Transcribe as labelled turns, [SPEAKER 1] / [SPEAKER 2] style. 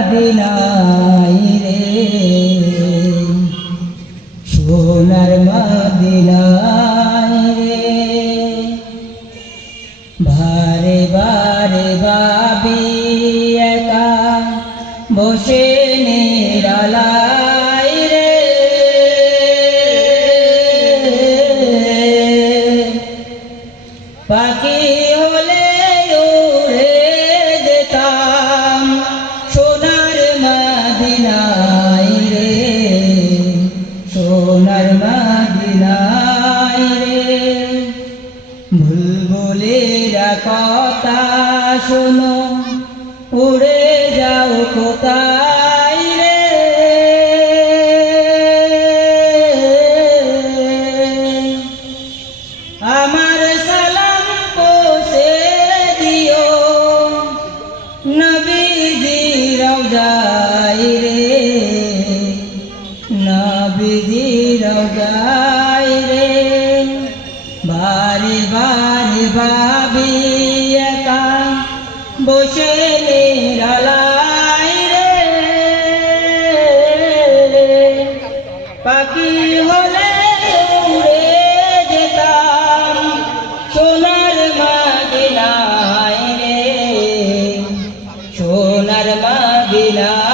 [SPEAKER 1] মদিনায় রে সোনার মদিনায় রে। ভারে বারে বাবি একা বসে নিরালায় রে। পাখি মাদিনায় রে, সোনার মাদিনায় রে। বুলবুলেরা কথা শোনো, উড়ে যাও কোথায় রে? আমার সালাম পোষে দিও, নবীজি রওজাই গাই রে। বারে বারে ভাবি একা, বসে নিরালাই রে। পাখি হলে উড়ে যেতাম, সোনার মাগিলায় রে। সোনার মাগিলা